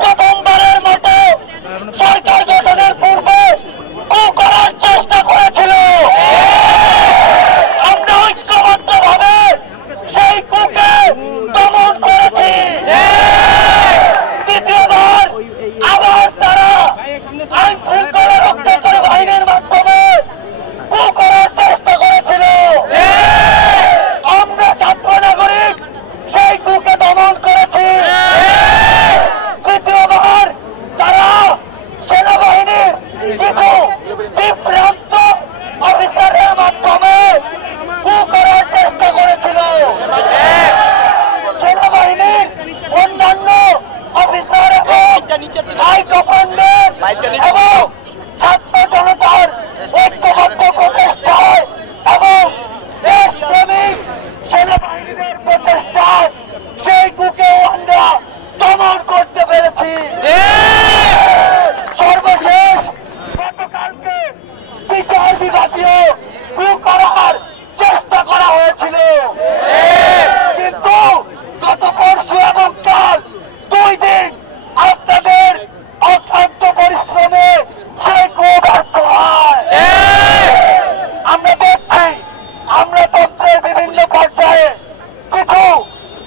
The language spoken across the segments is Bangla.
প্রথমবারের মতো সরকার গঠনের পূর্বে কু করার চেষ্টা করেছিল। আমরা ঐক্যবদ্ধভাবে সেই কুকে দমন করেছি। দ্বিতীয়বার আবার তারা আইন শৃঙ্খলা রক্ষাকারী বাহিনীর মাধ্যমে কু করার চেষ্টা করেছিল। আমরা ছাত্র নাগরিক সেই কুকে দমন করেছি। তৃতীয়বার তারা সেনাবাহিনীর কিছু বিভ্রান্ত অফিসারের মাধ্যমে কু করার চেষ্টা করেছিল। সেনাবাহিনীর অন্যান্য অফিসার এবং হাই কমান্ডার এবং ছাত্র জনতার ঐক্যবদ্ধ প্রচেষ্টায় এবং দেশপ্রেমিক সেনাবাহিনীর প্রচেষ্টায় সেই কুকেও আমরা দমন করতে পেরেছি। সর্বশেষ গতকালকে বিচার বিভাগীয় কু করার চেষ্টা করা হয়েছিল, কিন্তু গত পরশু এবং কাল 2 দিন আপনাদের অক্লান্ত পরিশ্রমে সেই কু ব্যর্থ হয়। আমরা দেখছি আমরা তন্ত্রের বিভিন্ন পর্যায়ে কিছু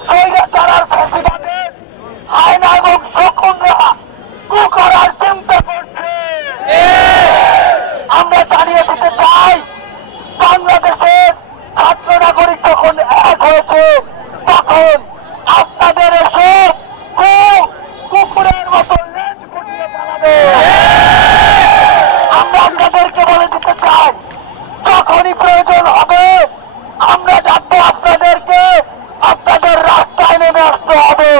স্বৈরাচার ফ্যাসিবাদের হায়না এবং শকুনরা কু করার চিন্তা করছে। আমরা জানিয়ে দিতে চাই, বাংলাদেশের ছাত্র নাগরিক যখন এক হয়েছে তখন আপনাদের এসে কুকুরের মতো লেজ গুটিয়ে পালাবে। আমরা আপনাদেরকে বলে দিতে চাই, যখনই প্রয়োজন হবে আমরা ডাকবো আপনাদেরকে, আপনাদের রাস্তায় নেমে আসতে হবে।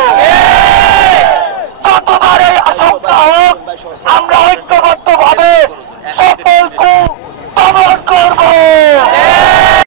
যতবার এই আশঙ্কা হোক আমরা ঐক্যবদ্ধ